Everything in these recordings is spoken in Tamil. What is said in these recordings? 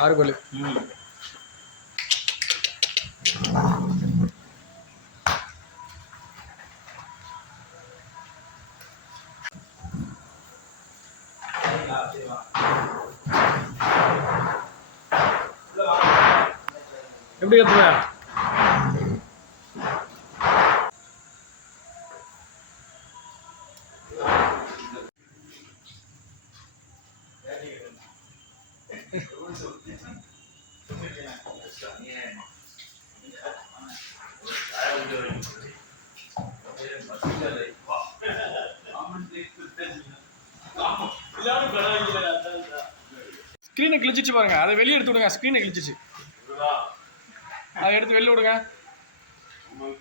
ஆறு கோல் எப்படி கத்துவேன் ஸ்க்ரீனை கிழிச்சிச்சு பாருங்க. அதை வெளியே எடுத்து விடுங்க. ஸ்க்ரீனை கிழிச்சிச்சு. அதை எடுத்து வெளில விடுங்க.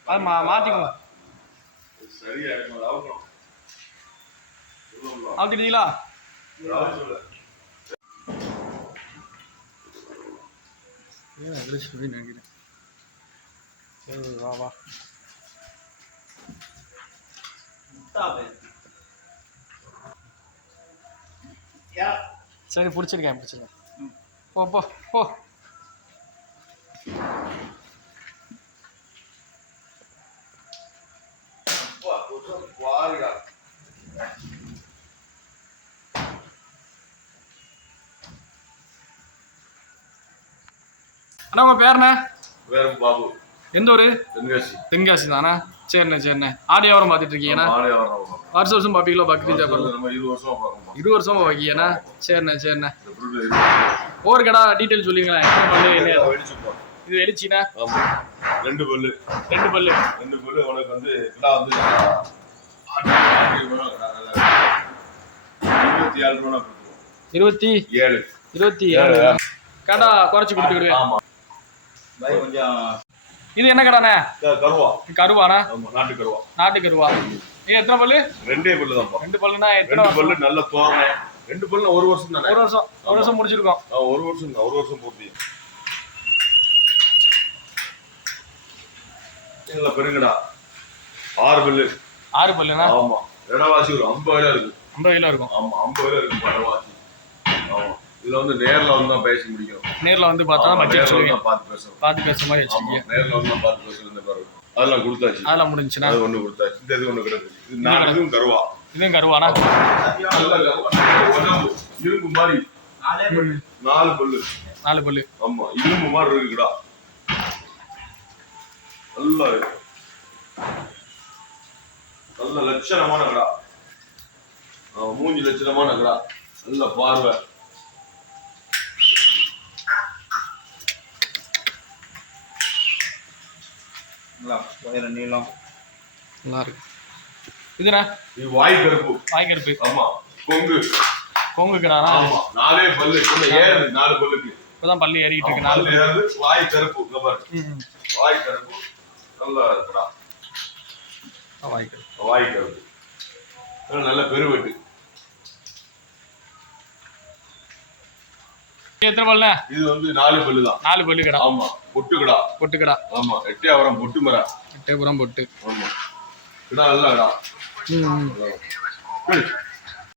அதை மா மாற்றிக்கோங்க அவுத்திட்டீங்களா ஏன் கிழிச்சு அப்படின்னு நினைக்கிறேன்? சரி வா வா. சரி பிடிச்சிருக்கேன் பிடிச்சிருக்கேன். போ போ போ. அண்ணா உங்கள் பேருண்ணே வேற பாபு. எந்த ஊர்? தென்காசி. தென்காசி தானே? சரிண்ணே சரிண்ணே ஆடி வியாபாரம் பார்த்துட்டு வரோம் வருஷம் வருஷம் பார்ப்பீங்களோ பக்ரீத் வியாபாரம்? இருபது வருஷமா வைக்கீங்கண்ணா சரிண்ணே சரிண்ணே ஒவ்வொரு கடை டீட்டெயில் சொல்லிங்களேன். என்ன இது எலிச்சிண்ணா ஆமா. ரெண்டு பல்லு. ரெண்டு பல்லு. ரெண்டு பல்லு உனக்கு வந்து கிடா வந்து இருபத்தி ஏழு இருபத்தி ஏழு. கடை குறைச்சி கொடுத்துக்கிடுவேன் ஆமா. கொஞ்சம் இது என்ன கடைண்ணே? கருவா. கருவாண்ணா நாட்டு கருவா. நாட்டு கருவா. இது எத்தனை பல்லு? ரெண்டே பல்லு தான்ப்பா ரெண்டு பல்லுனா எத்தனை ரெண்டு? பல்லு நல்ல தோரணை. ரெண்டு பல்லு ஒரு வருஷம் தானே? ஒரு வருஷம். ஒரு வருஷம் முடிச்சிருக்கோம். ஒரு வருஷம் தான். ஒரு வருஷம் பூர்த்தி. நல்ல பெருங்கடா. ஆறு பல்லு. ஆறு பல்லுனா ஆமா. இடவாசி ஒரு ஐம்பது ரூபா இருக்கு. ஐம்பது கிலோ இருக்கும். ஆமா ஐம்பது ரூபா இருக்கு. இடவாசி. ஆமா. இதுல வந்து நேர்ல வந்து தான் பேசி முடிக்கும் நேர்ல வந்து பார்த்தா பட்ஜெட் சொல்லுவீங்க. பார்த்து பேசணும். பார்த்து பேசுற மாதிரி வச்சுக்கீங்க. நேர்ல வந்து தான் பார்த்து பேசணும் இந்த பாரு அதெல்லாம் கொடுத்தாச்சு. அதெல்லாம் முடிஞ்சுச்சுன்னா? அது ஒண்ணு கொடுத்தாச்சு. இந்த இது ஒண்ணு கிடக்கு இது நாலு இதுவும் கருவா. இதுவும் கருவானா இரும்பு மாதிரி. நாலு பல்லு. நாலு பல்லு. ஆமா இரும்பு மாதிரி இருக்குடா. நல்லா இருக்கு. நல்ல லட்சணமான கடா மூஞ்சி லட்சணமான கடா நல்ல பார்வை. நல்லா உயரம் நீளம். நல்லா இருக்கு இதுண்ணா இது வாய் கருப்பு. வாய் கருப்பு. ஆமா. கொங்கு. கொங்கு கடானா ஆமா. நாலே பல்லு. இன்னும் ஏறுது நாலு பல்லுக்கு. இப்பதான் பல்லு ஏறிட்டு இருக்கு. நாலு ஏறுது. வாய் கருப்பு. இங்க பாரு. வாய் கருப்பு. நல்லா இருக்கடா. வாய் கருப்பு. வாய் கருப்பு. நல்ல நல்ல பெருவெட்டு. எத்தனை பல்லுண்ணே? இது வந்து நாலு பல்லு தான் நாலு பல்லு கடா ஆமா பொட்டு கடா பொட்டு கடா ஆமா எட்டே அவரம் பொட்டு மர எட்டே புறம் பொட்டு. ஆமா. கிடா நல்லா கடா ம்.